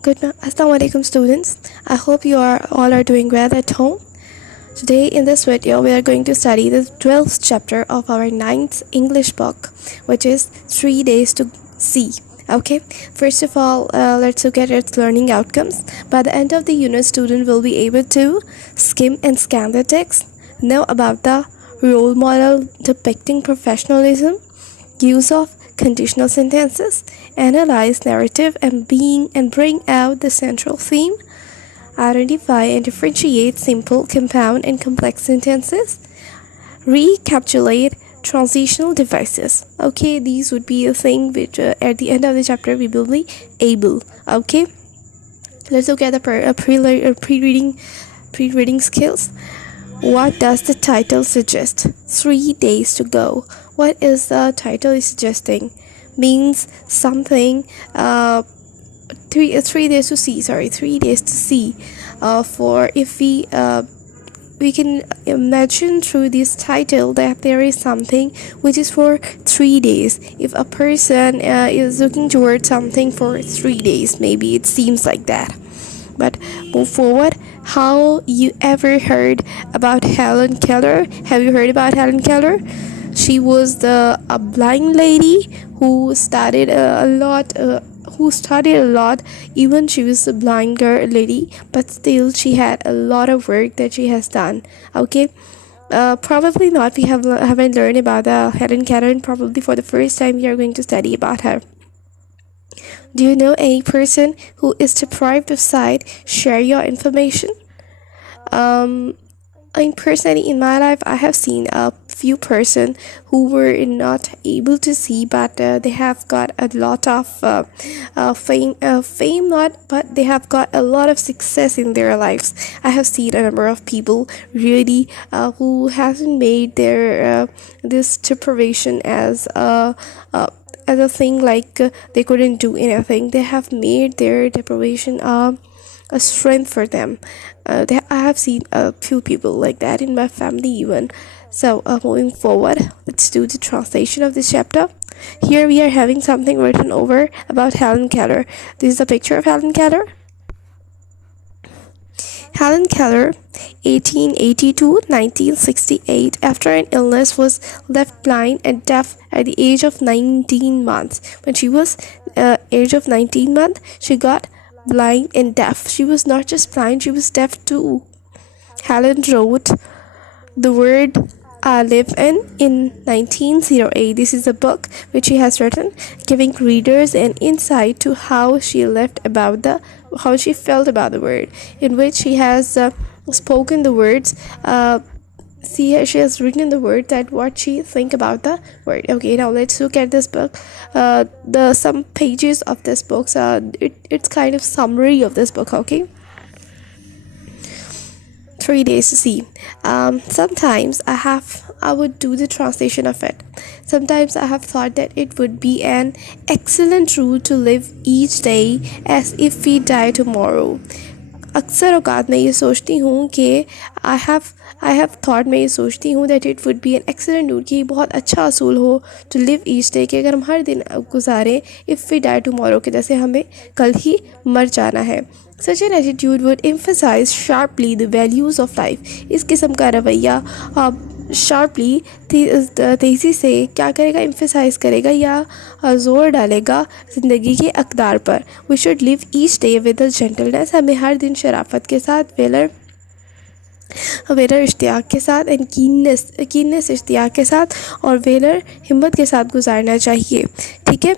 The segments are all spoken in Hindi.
Assalamu alaikum students. I hope you are all are doing well at home. Today in this video we are going to study the 12th chapter of our ninth English book, which is 3 days to see. Okay, first of all, let's look at its learning outcomes. By the end of the unit, student will be able to skim and scan the text, know about the role model depicting professionalism, use of conditional sentences, analyze narrative and bring out the central theme, identify and differentiate simple, compound, and complex sentences, recapitulate transitional devices. Okay, these would be a thing which at the end of the chapter we will be able. Okay, let's look at the pre-reading skills. What does the title suggest? 3 days to go. What is the title is suggesting? Means something. 3 days to see. 3 days to see. For if we can imagine through this title that there is something which is for 3 days. If a person is looking towards something for 3 days, maybe it seems like that. But move forward. How you ever heard about Helen Keller? Have you heard about Helen Keller? She was a blind lady who studied a lot. Even she was a blind girl lady, but still she had a lot of work that she has done. Okay. Probably not. We haven't learned about Helen Keller, and probably for the first time we are going to study about her. Do you know any person who is deprived of sight? Share your information. Personally, in my life, I have seen a few person who were not able to see, but they have got a lot of fame not, but they have got a lot of success in their lives. I have seen a number of people really who hasn't made their this deprivation as a thing, like they couldn't do anything. They have made their deprivation a strength for them. I have seen a few people like that in my family even. So moving forward, let's do the translation of this chapter. Here we are having something written over about Helen Keller. This is a picture of Helen Keller. Helen Keller, 1882-1968, after an illness was left blind and deaf at the age of 19 months. When she was age of 19 months, she got blind and deaf. She was not just blind, she was deaf too. Helen wrote The Word I Live in 1908. This is a book which she has written, giving readers an insight to how she felt about the word, in which she has spoken the words. She has written the word that what she think about the word. Okay, now let's look at this book. The some pages of this book. It's kind of summary of this book. Okay. 3 days to see. Sometimes I would do the translation of it. Sometimes I have thought that it would be an excellent rule to live each day as if we die tomorrow. अक्सर औकात मैं ये सोचती हूँ कि I have thought, मैं ये सोचती हूँ that it would be an excellent rule, कि बहुत अच्छा असूल हो to live each day, कि अगर हम हर दिन गुजारें if we die tomorrow, कि जैसे हमें कल ही मर जाना है. Such an attitude would emphasize sharply the values of life. इस किस्म का रवैया शार्पली तेज़ी से क्या करेगा, emphasize करेगा या ज़ोर डालेगा ज़िंदगी के अक़दार पर. We should live each day with a gentleness. हमें हर दिन शराफत के साथ, वेलर इश्तियाक के साथ, एंड कीननेस इश्तियाक के साथ, और वेलर हिम्मत के साथ गुजारना चाहिए. ठीक है.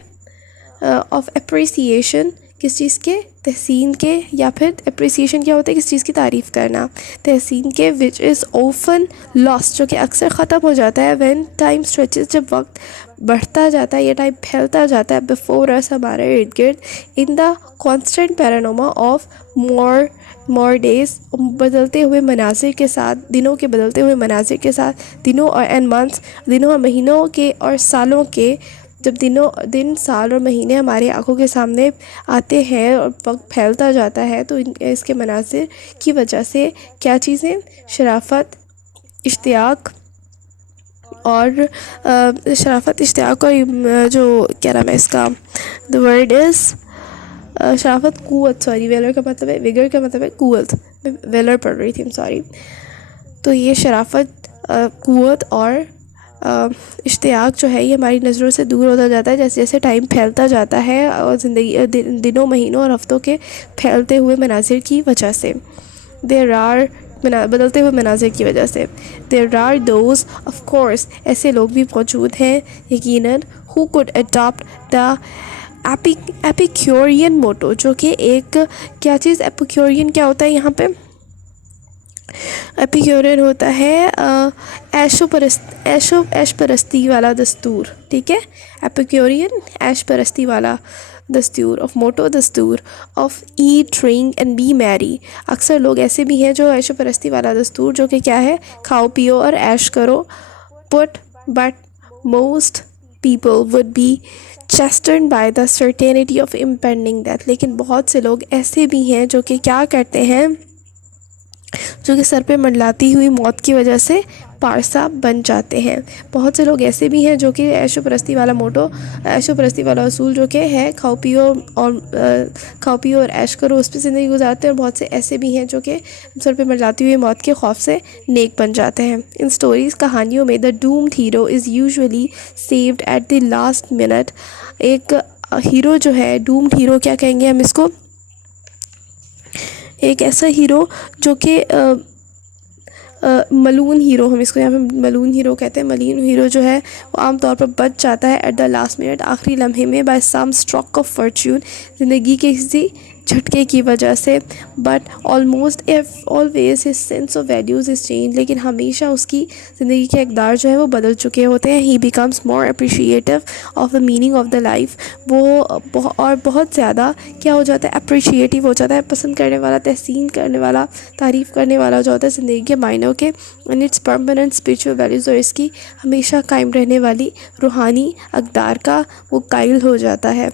ऑफ अप्रिसिएशन, किस चीज़ के, तहसीन के, या फिर अप्रिसिएशन क्या होता है, किस चीज़ की तारीफ़ करना, तहसीन के, विच इज़ ओफन लॉस्ट, जो कि अक्सर ख़त्म हो जाता है, व्हेन टाइम स्ट्रेचेस, जब वक्त बढ़ता जाता है या टाइम फैलता जाता है, बिफोर अस, हमारे इर्द गिर्द, in the constant panorama of more days, बदलते हुए मनाजिर के साथ, दिनों के बदलते हुए मनाजिर के साथ, दिनों और एंड मंथ्स, दिनों और महीनों के और सालों के, जब दिन साल और महीने हमारे आँखों के सामने आते हैं और वक्त फैलता जाता है, तो इसके मनाजिर की वजह से क्या चीज़ें, शराफत, इश्तियाक और जो क्या नाम है इसका, the word is Sharafat कुव्वत, sorry velar का मतलब है, विगर का मतलब है कुव्वत, मैं वेलर पढ़ रही थी, सॉरी। तो ये शराफत, कुव्वत और इश्तियाक जो है ये हमारी नज़रों से दूर होता जाता है जैसे जैसे टाइम फैलता जाता है, और ज़िंदगी दिनों महीनों और हफ्तों के फैलते हुए मनाजिर की वजह से। देर आर बदलते हुए मनाजिर की वजह से। There are those of course, ऐसे लोग भी मौजूद हैं यकीनन, who could adopt the epicurean motto, जो कि एक क्या चीज़, एपिक्योरियन क्या होता है यहाँ पे, एपिक्योरियन होता है ऐश परस्ती वाला दस्तूर, ठीक है। एपिक्योरियन ऐश परस्ती वाला दस्तूर, ऑफ मोटो दस्तूर of eat drink and B Mary. अक्सर लोग ऐसे भी हैं जो ऐश परस्ती वाला दस्तूर, जो कि क्या है, खाओ पियो और ऐश करो, but most people would be chastened by the certainty of impending death. लेकिन बहुत से लोग ऐसे भी हैं जो कि क्या करते हैं, जो कि सर पे मंडलाती हुई मौत की वजह से पारसा बन जाते हैं। बहुत से लोग ऐसे भी हैं जो कि ऐशो परस्ती वाला मोटो, ऐशो परस्ती वाला असूल जो कि है खाओ पियो और ऐश करो, उस पर ज़िंदगी गुजारते हैं। और बहुत से ऐसे भी हैं जो कि सर पे मंडलाती हुई मौत के खौफ से नेक बन जाते हैं। इन स्टोरीज़, कहानियों में the doomed hero is usually saved at the last minute. एक हीरो जो है, डूम्ड हीरो क्या कहेंगे हम इसको, एक ऐसा हीरो जो कि मलून हीरो, हम इसको यहाँ पे मलून हीरो कहते हैं। मलून हीरो जो है वो आमतौर पर बच जाता है एट द लास्ट मिनट, आखिरी लम्हे में, by some stroke of fortune, ज़िंदगी के किसी झटके की वजह से। But almost always his sense of values is change, लेकिन हमेशा उसकी ज़िंदगी के अक़दार जो है वो बदल चुके होते हैं। ही becomes more appreciative of the meaning of the life, वो और बहुत ज़्यादा क्या हो जाता है, अप्रिशिएटिव हो जाता है, पसंद करने वाला, तहसीन करने वाला, तारीफ़ करने वाला जो होता है ज़िंदगी के मायनों के, and it's permanent spiritual values, और इसकी हमेशा कायम रहने वाली रूहानी अक़दार का वो कायल हो जाता है।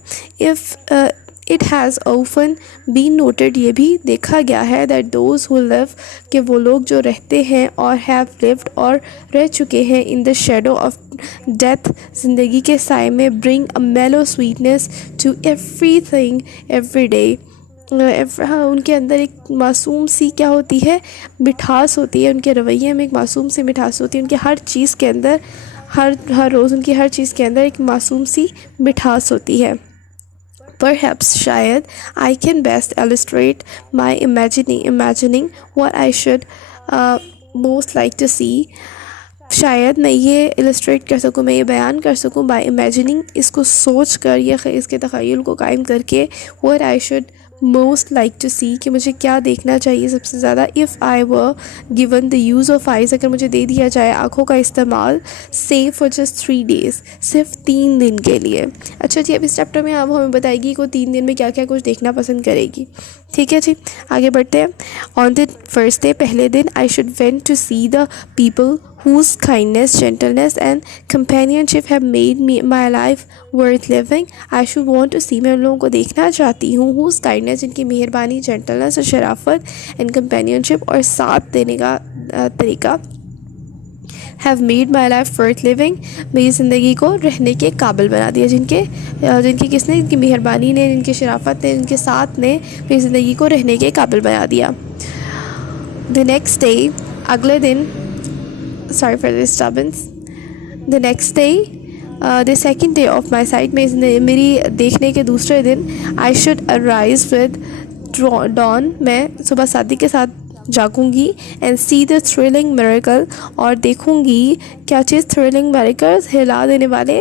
It has often been noted, ये भी देखा गया है, दैट दोज हु लिव, कि वो लोग जो रहते हैं और हैव लिव्ड, और रह चुके हैं, in the shadow of death, ज़िंदगी के साए में, bring a mellow sweetness to everything every day. हाँ, उनके अंदर एक मासूम सी क्या होती है, मिठास होती है, उनके रवैये में एक मासूम सी मिठास होती है, उनके हर चीज़ के अंदर, हर रोज़ उनकी हर चीज़ के अंदर एक मासूम सी मिठास होती है। Perhaps शायद I can best illustrate my imagining what I should most like to see। शायद मैं ये इलस्ट्रेट कर सकूँ, मैं ये बयान कर सकूँ, बाय इमेजिनिंग, इसको सोच कर या इसके तख़य्युल को कायम करके, what I should most like to see, कि मुझे क्या देखना चाहिए सबसे ज़्यादा। If I were given the use of eyes, अगर मुझे दे दिया जाए आँखों का इस्तेमाल, सेव फॉर जस्ट 3 days, सिर्फ 3 दिन के लिए। अच्छा जी, अब इस चैप्टर में अब हमें बताएगी कि वो 3 दिन में क्या क्या कुछ देखना पसंद करेगी। ठीक है जी, आगे बढ़ते हैं। ऑन द फर्स्ट डे, पहले दिन, I should went to see the people whose kindness, gentleness and companionship have made my life worth living। I should want to see, मैं उन लोगों को देखना चाहती हूँ, whose kindness, जिनकी मेहरबानी, gentleness और शराफत, and companionship और साथ देने का तरीका, have made my life worth living, मेरी ज़िंदगी को रहने के काबिल बना दिया। जिनकी किसने, इनकी मेहरबानी ने, इनकी शराफत ने, इनके साथ ने मेरी ज़िंदगी को रहने के काबिल बना दिया। The next day, अगले दिन, sorry for the disturbance, the next day, the second day of my sight, मेरी देखने के दूसरे दिन, I should arise with dawn, मैं सुबह सादी के साथ जागूंगी, and see the thrilling miracle, और देखूंगी क्या चीज़, thrilling miracles, हिला देने वाले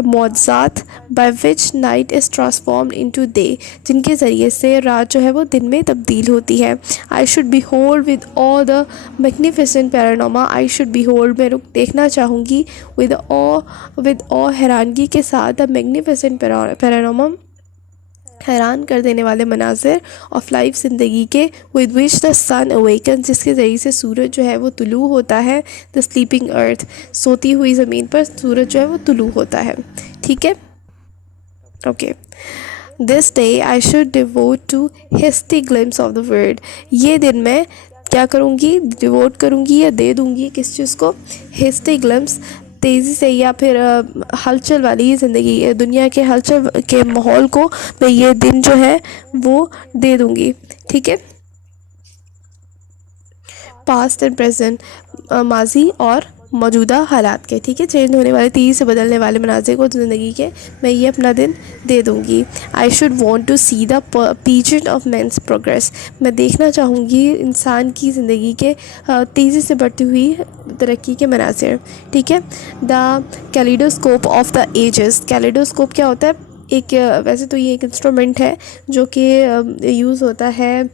मौज़ात, by which night is transformed into day, जिनके ज़रिए से रात जो है वो दिन में तब्दील होती है। I should behold with all the magnificent panorama, I should behold, मैं देखना चाहूँगी, with awe, हैरानगी के साथ, the magnificent panorama, हैरान कर देने वाले मनाजिर, ऑफ लाइफ, ज़िंदगी के, with which the sun awaken, जिसके ज़रिए से सूरज जो है वो तुलू होता है, द स्लीपिंग अर्थ, सोती हुई ज़मीन पर सूरज जो है वो तुलू होता है। ठीक है, okay. This day I should devote to history glimpse of the world, ये दिन मैं क्या करूँगी, डिवोट करूँगी या दे दूँगी किस चीज़ को, हिस्टी ग्लिम्स, तेज़ी से या फिर हलचल वाली ज़िंदगी, दुनिया के हलचल के माहौल को मैं ये दिन जो है वो दे दूँगी। ठीक है, पास्ट एंड प्रेजेंट, माजी और मौजूदा हालात के, ठीक है, चेंज होने वाले, तेज़ी से बदलने वाले मनाज़िर को ज़िंदगी के मैं ये अपना दिन दे दूँगी। I should want to see the pageant of man's progress, मैं देखना चाहूँगी इंसान की ज़िंदगी के तेज़ी से बढ़ती हुई तरक्की के मनाज़िर। ठीक है, the kaleidoscope of the ages, kaleidoscope क्या होता है? एक वैसे तो ये एक इंस्ट्रूमेंट है जो कि यूज़ होता है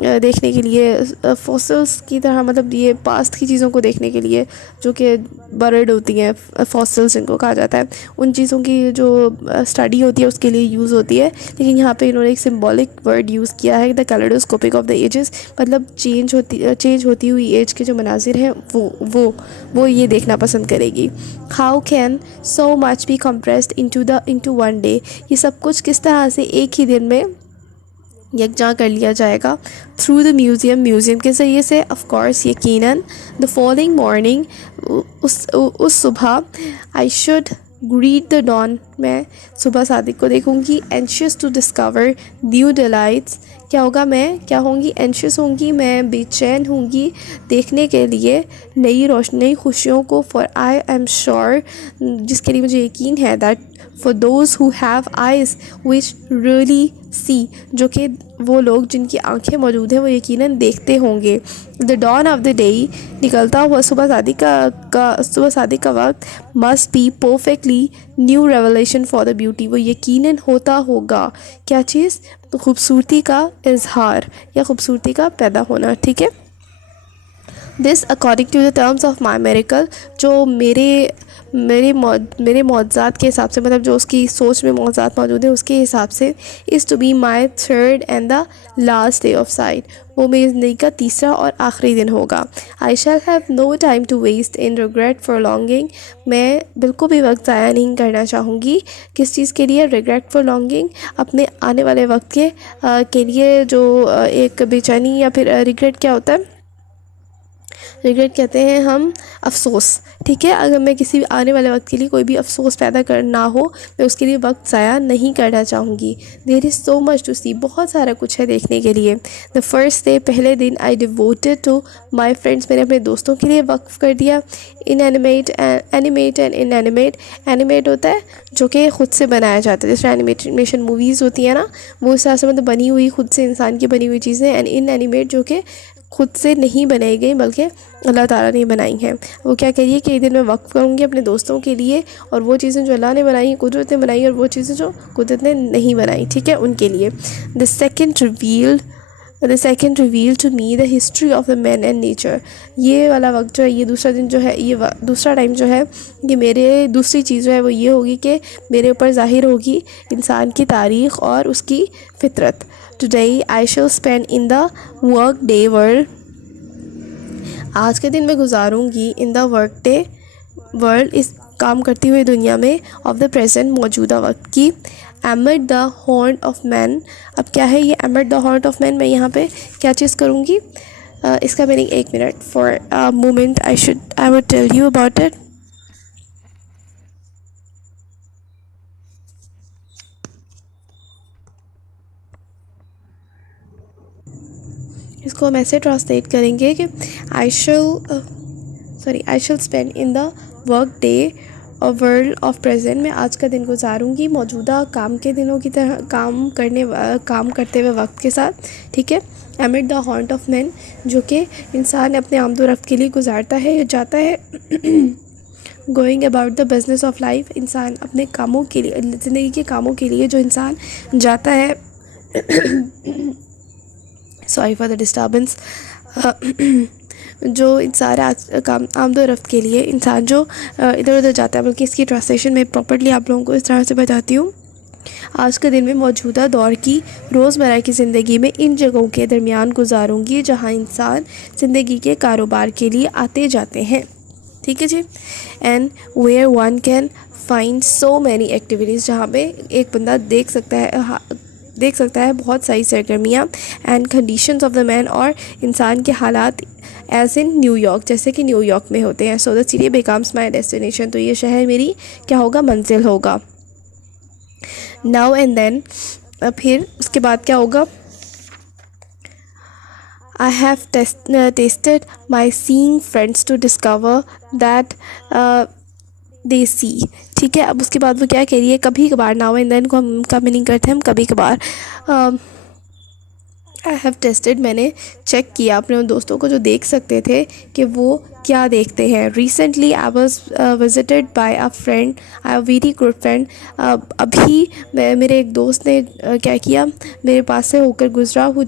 देखने के लिए फॉसिल्स की तरह, मतलब ये पास्ट की चीज़ों को देखने के लिए जो कि बर्ड होती हैं, फॉसिल्स जिनको कहा जाता है, उन चीज़ों की जो स्टडी होती है उसके लिए यूज़ होती है। लेकिन यहाँ पे इन्होंने एक सिंबॉलिक वर्ड यूज़ किया है, द कैलेडोस्कोपिक ऑफ द एजेस, मतलब चेंज होती हुई एज के जो मनाजिर हैं वो ये देखना पसंद करेगी। How can so much B compressed into one day, ये सब कुछ किस तरह से एक ही दिन में यकजा कर लिया जाएगा? थ्रू द म्यूज़ियम के ज़रिए से, ऑफ कोर्स यकीनन। द फॉलोइंग मॉर्निंग, उस सुबह। I should greet the dawn, मैं सुबह सादिक को देखूंगी। Anxious to discover new delights, क्या होगा? मैं क्या होंगी? एंशियस होंगी, मैं बेचैन होंगी देखने के लिए नई रोशनी, खुशियों को। फॉर आई एम श्योर, जिसके लिए मुझे यकीन है, that for those who have eyes which really see, जो कि वो लोग जिनकी आंखें मौजूद हैं वो यकीनन देखते होंगे। The dawn of the day, निकलता हुआ सुबह शादी का वक्त। Must be perfectly new revelation for the beauty, वो यकीनन होता होगा क्या चीज़? तो खूबसूरती का इजहार या खूबसूरती का पैदा होना। ठीक है, this according to the terms of my miracle, जो मेरे मौज़ात के हिसाब से, मतलब जो उसकी सोच में मौज़ात मौजूद है उसके हिसाब से, is to be my third and the last day of sight, वो मेरी ज़िंदगी का तीसरा और आखिरी दिन होगा। I shall have no time to waste in regret for longing, मैं बिल्कुल भी वक्त ज़ाया नहीं करना चाहूँगी। किस चीज़ के लिए? रिग्रेट फॉर लॉन्गिंग, अपने आने वाले वक्त के लिए जो एक बेचैनी, या फिर रिग्रेट क्या होता है? रिग्रेट कहते हैं हम अफ़सोस। ठीक है, अगर मैं किसी आने वाले वक्त के लिए कोई भी अफ़सोस पैदा करना हो, मैं उसके लिए वक्त ज़ाया नहीं करना चाहूँगी। There is so much to see, बहुत सारा कुछ है देखने के लिए। द फर्स्ट डे, पहले दिन। आई डिवोटेड टू माई फ्रेंड्स, मैंने अपने दोस्तों के लिए वक्फ कर दिया। एनिमेट एंड इनएनिमेट, एनिमेट होता है जो कि ख़ुद से बनाया जाता है, जैसे एनिमेशन मूवीज़ होती है ना, वो इस तरह से, मतलब बनी हुई, खुद से इंसान की बनी हुई चीज़ें। एंड इनएनिमेट, जो कि खुद से नहीं बनाई गई बल्कि अल्लाह ताला ने बनाई हैं। वो क्या करिए कि एक दिन मैं वक्फ़ करूँगी अपने दोस्तों के लिए, और वो चीज़ें जो अल्लाह ने बनाई, कुदरत ने बनाई, और वो चीज़ें जो कुदरत ने नहीं बनाई, ठीक है, उनके लिए। The second reveal to me the history of the man and nature, ये वाला वक्त जो है, ये दूसरा दिन जो है, ये दूसरा टाइम जो है, ये मेरे दूसरी चीज़ जो है वो ये होगी कि मेरे ऊपर ज़ाहिर होगी इंसान की तारीख़ और उसकी फ़ितरत। Today I shall spend in the work day world, आज के दिन मैं गुजारूंगी in the work day world, इस काम करती हुई दुनिया में, ऑफ द प्रेजेंट, मौजूदा वक्त की। Amid the horn of man, अब क्या है ये amid the horn of man? मैं यहाँ पे क्या चीज़ करूँगी? इसका मीनिंग, एक minute, for a moment I would tell you about it. इसको हम ऐसे ट्रांसलेट करेंगे कि I shall spend in the work day और वर्ल्ड ऑफ प्रेजेंट, में आज का दिन गुजारूंगी मौजूदा काम के दिनों की तरह, काम करते हुए वक्त के साथ। ठीक है, एमिड द हॉन्ट ऑफ मैन, जो कि इंसान अपने आमदोरफ्त के लिए गुजारता है, जाता है। Going about the business of life, इंसान अपने कामों के लिए, ज़िंदगी के कामों के लिए जो इंसान जाता है। Sorry for the disturbance. जो इंसान आमदोरफ्त के लिए इंसान जो इधर उधर जाता है, बल्कि इसकी ट्रांसलेशन में प्रॉपर्ली आप लोगों को इस तरह से बताती हूँ। आज के दिन में मौजूदा दौर की रोज़मर्रा की ज़िंदगी में इन जगहों के दरमियान गुजारूंगी जहाँ इंसान ज़िंदगी के कारोबार के लिए आते जाते हैं। ठीक है जी। And where one can find so many activities, जहाँ पे एक बंदा देख सकता है बहुत सारी सरगर्मियाँ। And conditions of the man, और इंसान के हालात एज इन न्यूयॉर्क, जैसे कि न्यूयॉर्क में होते हैं। So the city becomes my destination, तो ये शहर मेरी क्या होगा, मंजिल होगा। नाउ एंड देन, फिर उसके बाद क्या होगा, I have tasted my seeing friends to discover that they see। ठीक है, अब उसके बाद वो क्या कह रही है, कभी कभार, नाउ एंड देन को हम का मीनिंग करते हैं हम कभी कभार। आई हैव टेस्टेड, मैंने चेक किया अपने उन दोस्तों को जो देख सकते थे कि वो क्या देखते हैं। Recently I was visited by a friend, I a very good friend. अभी मेरे एक दोस्त ने क्या किया, मेरे पास से होकर गुजरा, who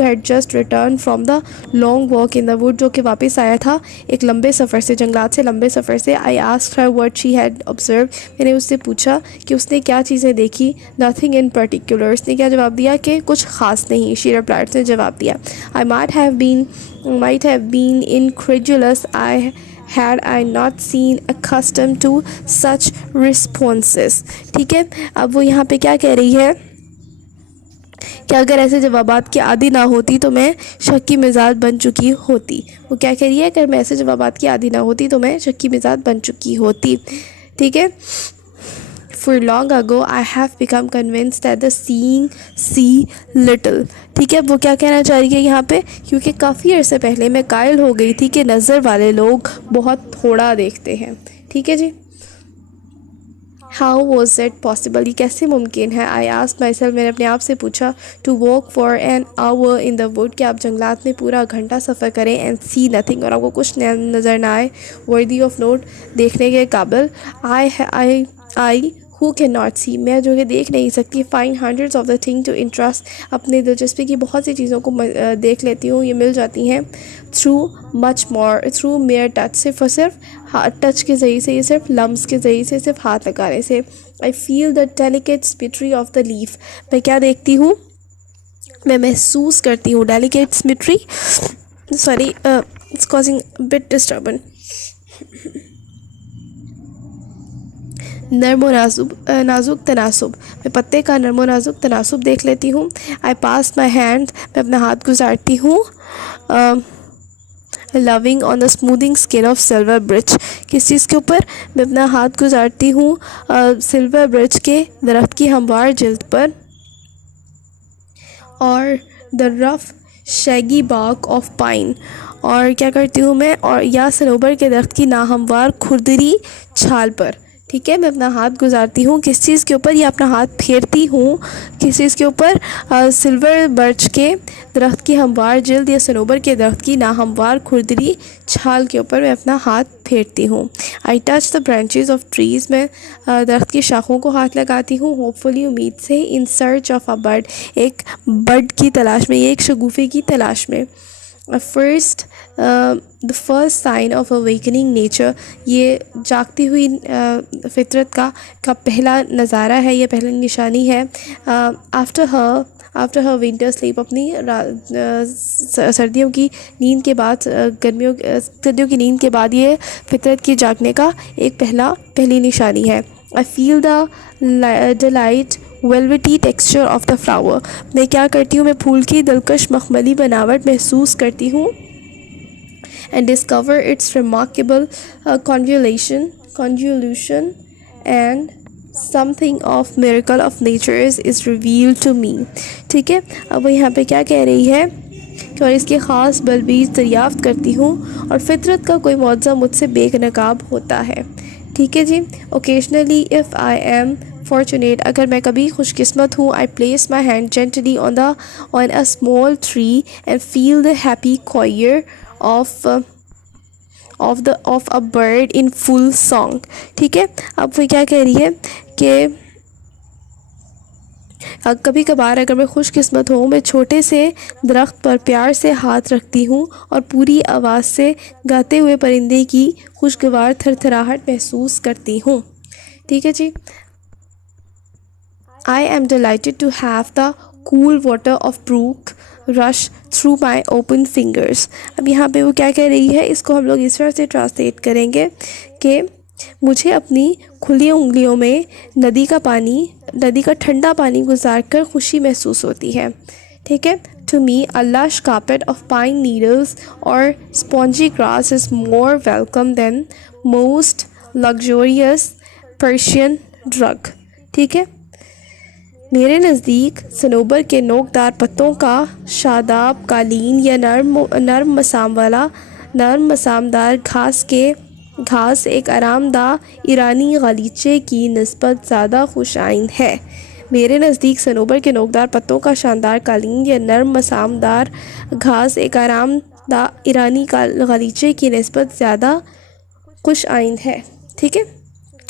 had just return from the long walk in the would, जो कि वापस आया था एक लंबे सफ़र से, जंगलात से लंबे सफ़र से। I asked her what she had observe, मैंने उससे पूछा कि उसने क्या चीज़ें देखी। नथिंग इन पर्टिकुलर, उसने क्या जवाब दिया कि कुछ ख़ास नहीं। शी रिप्लाइड, ने जवाब दिया, आई might have been incredulous had I not seen accustomed to such responses। ठीक है, अब वो यहाँ पे क्या कह रही है कि अगर ऐसे जवाबात की आदी ना होती तो मैं शक की मिजाज बन चुकी होती। वो क्या कह रही है, अगर मैं ऐसे जवाबात की आदी ना होती तो मैं शक की मिजाज बन चुकी होती। ठीक है, For long ago I have become convinced that the seeing see little। ठीक है, वो क्या कहना चाह रही है यहाँ पे, क्योंकि काफ़ी अर्से पहले मैं कायल हो गई थी कि नज़र वाले लोग बहुत थोड़ा देखते हैं। ठीक है जी, हाउ वॉज इट पॉसिबल, ये कैसे मुमकिन है। आई आस्क्ड माई सेल्फ, मैंने अपने आप से पूछा, to walk for an hour in the wood, कि आप जंगलात में पूरा घंटा सफ़र करें, एंड सी नथिंग, और आपको कुछ नज़र ना आए, वर्दी ऑफ नोट, देखने के काबिल। I who can not see, मैं जो कि देख नहीं सकती, find hundreds of the thing to interest, अपने दिलचस्पी की बहुत सी चीज़ों को देख लेती हूँ, ये मिल जाती हैं। थ्रू मेयर टच, सिर्फ और सिर्फ टच के ज़रिए से, ये सिर्फ लम्स के ज़रिए से, सिर्फ हाथ लगाने से। I feel the delicate symmetry of the leaf, मैं क्या देखती हूँ, मैं महसूस करती हूँ, delicate symmetry, sorry it's causing bit disturbance, नर्मो नाजुक तनासुब, मैं पत्ते का नर्मो नाजुक तनासुब देख लेती हूँ। आई पास माई हैंड, मैं अपना हाथ गुजारती हूँ, loving on the smoothing skin of silver bridge, किस चीज़ के ऊपर, मैं अपना हाथ गुजारती हूँ सिल्वर ब्रिज के दरख्त की हमवार जिल्द पर, और द रफ शैगी बाक ऑफ पाइन, और क्या करती हूँ मैं, और या सनोबर के दरख्त की नाहमवार खुरदरी छाल पर। ठीक है, मैं अपना हाथ गुजारती हूँ किस चीज़ के ऊपर, या अपना हाथ फेरती हूँ किस चीज़ के ऊपर, सिल्वर बर्च के दरख्त की हमवार जिल्द या सनोबर के दरख्त की नाहमवार खुरदरी छाल के ऊपर मैं अपना हाथ फेरती हूँ। I touch the branches of trees, मैं दरख्त की शाखों को हाथ लगाती हूँ, होपफुली, उम्मीद से, in search of a bird, एक बर्ड की तलाश में, एक शगुफ़े की तलाश में। The first sign of awakening nature, ये जागती हुई फितरत का पहला नज़ारा है, ये पहली निशानी है। आफ्टर हर विंटर स्लीप, अपनी सर्दियों की नींद के बाद, सर्दियों की नींद के बाद ये फितरत की जागने का एक पहली निशानी है। आई feel the delight velvety texture of the flower, मैं क्या करती हूँ, मैं फूल की दिलकश मखमली बनावट महसूस करती हूँ। And discover its remarkable convolution and something of miracle of nature is reveal to me. ठीक है, अब वो यहाँ पे क्या कह रही है कि और इसके ख़ास बलबीज दरियाफ्त करती हूँ, और फितरत का कोई मौज़ा मुझसे बेनकाब होता है। ठीक है जी, occasionally if I am fortunate, अगर मैं कभी खुशकिस्मत हूँ, I place my hand gently on a small tree and feel the happy choir of a bird in full song. ठीक है, अब वो क्या कह रही है कि कभी कभार अगर मैं खुशकिस्मत हूँ, मैं छोटे से दरख्त पर प्यार से हाथ रखती हूँ और पूरी आवाज़ से गाते हुए परिंदे की खुशगवार थरथराहट महसूस करती हूँ। ठीक है जी, I am delighted to have the cool water of brook rush through my open fingers। अब यहाँ पे वो क्या कह रही है, इसको हम लोग इस तरह से ट्रांसलेट करेंगे कि मुझे अपनी खुली उंगलियों में नदी का ठंडा पानी गुजार कर खुशी महसूस होती है। ठीक है, To me, a lush carpet of pine needles or spongy grass is more welcome than most luxurious Persian drug. ठीक है, मेरे नज़दीक सनोबर के नोकदार पत्तों का शादाब कालीन या नरम मसामदार घास एक आरामदाह ईरानी गलीचे की निस्बत ज़्यादा खुशाइन है। मेरे नज़दीक सनोबर के नोकदार पत्तों का शानदार कालीन या नरम मसामदार घास एक आरामदाह ईरानी गलीचे की निस्बत ज़्यादा खुशाइन है। ठीक है,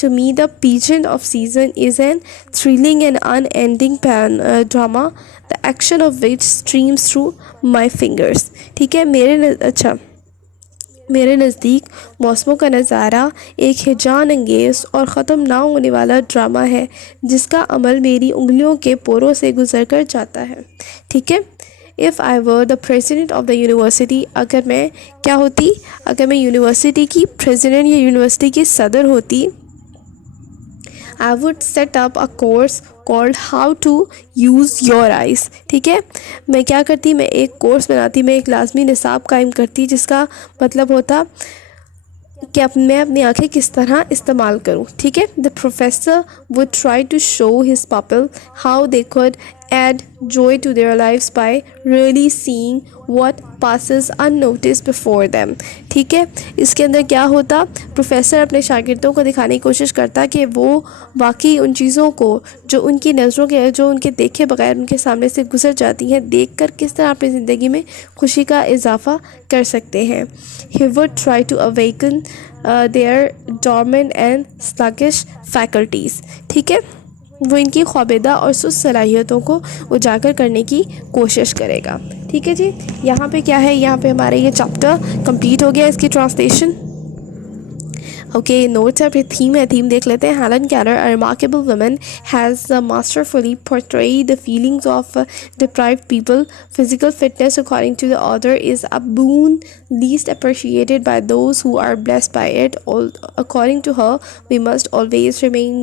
To me, the pageant of season is an thrilling and unending drama, the action of which streams through my fingers. ठीक है, मेरे नज़दीक मौसमों का नज़ारा एक हिजान अंगेज़ और ख़त्म ना होने वाला ड्रामा है जिसका अमल मेरी उंगलियों के पोरों से गुजर कर जाता है। ठीक है, if I were the president of the university, अगर मैं यूनिवर्सिटी की प्रेसिडेंट या यूनिवर्सिटी की सदर होती, I would set up a course called how to use your eyes. ठीक है, मैं क्या करती, मैं एक कोर्स बनाती, मैं एक लाजमी निसाब कायम करती जिसका मतलब होता कि मैं अपनी आँखें किस तरह इस्तेमाल करूँ। ठीक है, the professor would try to show his people how they could add joy to their lives by really seeing what passes unnoticed before them. ठीक है, इसके अंदर क्या होता, प्रोफेसर अपने शागिर्दों को दिखाने की कोशिश करता कि वो वाकई उन चीज़ों को जो उनकी नज़रों के जो उनके देखे बगैर उनके सामने से गुजर जाती हैं देखकर किस तरह अपनी ज़िंदगी में खुशी का इजाफ़ा कर सकते हैं। He would try to awaken their dormant and sluggish faculties. ठीक है, वो इनकी ख्वाबेदा और सुस्त सलाहियतों को उजागर करने की कोशिश करेगा। ठीक है जी, यहाँ पे क्या है, यहाँ पे हमारा ये चैप्टर कंप्लीट हो गया, इसकी ट्रांसलेशन। ओके, नोट्स है, थीम देख लेते हैं। Helen Keller, a remarkable woman, has masterfully portrayed the feelings of deprived people. Physical fitness, according to the author, is a boon least appreciated by those who are blessed by it. According to her, we must always remain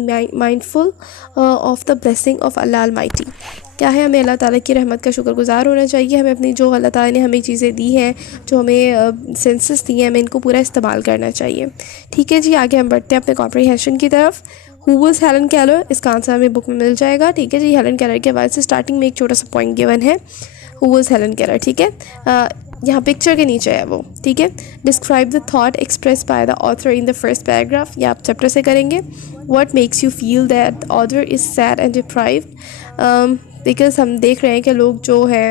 mindful of the blessing of Allah Almighty. क्या है, हमें अल्लाह ताला की रहमत का शुक्रगुज़ार होना चाहिए। हमें अपनी जो अल्लाह ताला ने हमें चीज़ें दी हैं, जो हमें सेंसेस दी हैं, हमें इनको पूरा इस्तेमाल करना चाहिए। ठीक है जी, आगे हम बढ़ते हैं अपने कॉम्प्रीहेंशन की तरफ। हु वाज हेलन केलर, इसका आंसर हमें बुक में मिल जाएगा। ठीक है जी, हेलन केलर के हवाले से स्टार्टिंग में एक छोटा सा पॉइंट गिवन है, हु वाज हेलन केलर। ठीक है, यहाँ पिक्चर के नीचे है वो। ठीक है, describe the thought express by the author in the first paragraph, या आप चैप्टर से करेंगे। What makes you feel that author is sad and deprived, because हम देख रहे हैं कि लोग जो है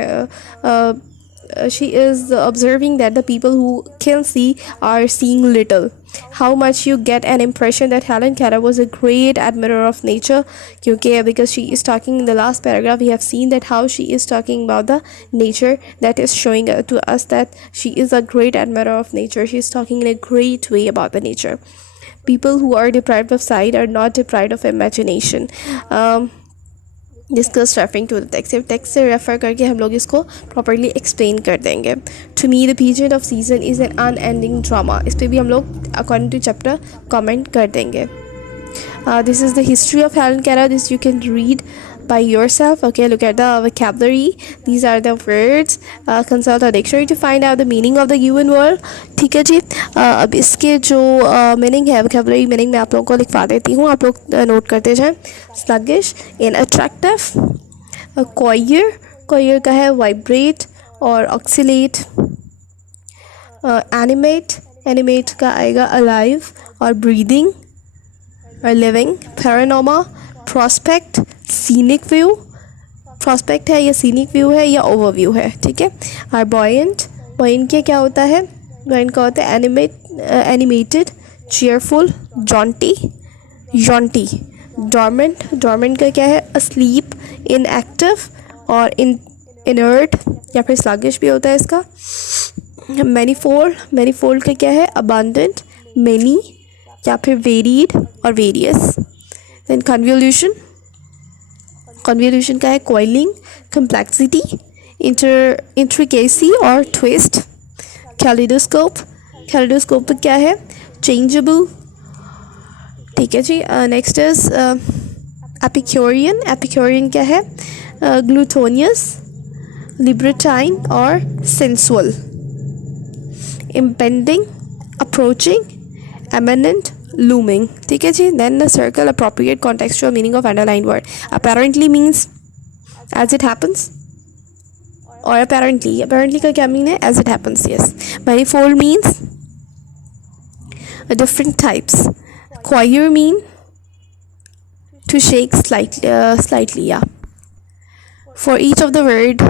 she is observing that the people who can see are seeing little. How much you get an impression that Helen Keller was a great admirer of nature, because she is talking in the last paragraph, we have seen that how she is talking about the nature, that is showing to us that she is a great admirer of nature. She is talking in a great way about the nature. People who are deprived of sight are not deprived of imagination. Discuss referring to the text से रेफ़र करके हम लोग इसको प्रॉपरली एक्सप्लेन कर देंगे। To me the period of season is an unending drama, इस पर भी हम लोग अकॉर्डिंग टू चैप्टर कमेंट कर देंगे। This is the history of Helen Keller. This you can read by yourself. Okay, look at the vocabulary. These are the words. Consult a dictionary to find out the meaning of the given word. ठीक है जी, अब इसके जो मीनिंग है, vocabulary मीनिंग मैं आप लोगों को लिखवा देती हूँ, आप लोग नोट करते जाएं। Sluggish, inattractive. Coyer का है vibrate और oscillate. Animate का आएगा alive और breathing और living. Panorama, prospect, scenic view. prospect है या scenic view है या overview है। ठीक है, और buoyant के क्या होता है, buoyant का होता है animated, cheerful, jaunty. Dormant का क्या है, asleep, inactive और inert या फिर sluggish भी होता है इसका। manifold का क्या है, abundant, many या फिर varied और various. then convolution का है coiling, complexity, intricacy और twist. kaleidoscope का क्या है, changeable. ठीक है जी, next is epicurean क्या है, glutinous, लिबर्टाइन और sensual, impending, approaching, eminent, looming. ठीक है जी। Then the circle appropriate contextual meaning of underline word. Apparently means as it happens, और अपेरेंटली का क्या मीन है? As it happens, yes. Manifold means different types. Choir mean to shake slightly, yeah. For each of the word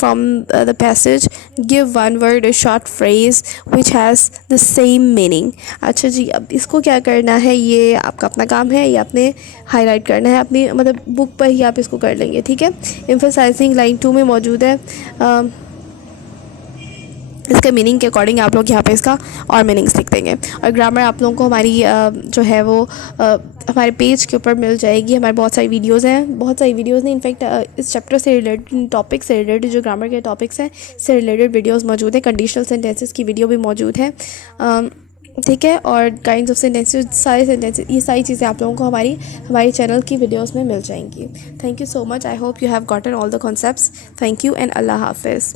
from the passage, give one word a short phrase which has the same meaning. अच्छा जी, अब इसको क्या करना है, ये आपका अपना काम है, ये आपने हाईलाइट करना है अपनी मतलब बुक पर ही आप इसको कर लेंगे। ठीक है। एम्फसाइजिंग लाइन 2 में मौजूद है। इसके मीनिंग के अकॉर्डिंग आप लोग यहाँ पे इसका और मीनिंग्स लिख देंगे। और ग्रामर आप लोगों को हमारी जो है वो हमारे पेज के ऊपर मिल जाएगी। हमारे बहुत सारी वीडियोज़ हैं, बहुत सारी वीडियोज़ नहीं, इनफैक्ट इस चैप्टर से रिलेटेड, टॉपिक से रिलेटेड, जो ग्रामर के टॉपिक्स हैं से रिलेटेड वीडियोज़ मौजूद है। कंडीशनल सेंटेंसेस की वीडियो भी मौजूद है। ठीक है। और काइंड्स ऑफ सेंटेंसेस, सारे सेंटेंसेस, ये सारी चीज़ें आप लोगों को हमारी चैनल की वीडियोज़ में मिल जाएंगी। Thank you so much. I hope you have gotten all the concepts. Thank you and Allah हाफिज़।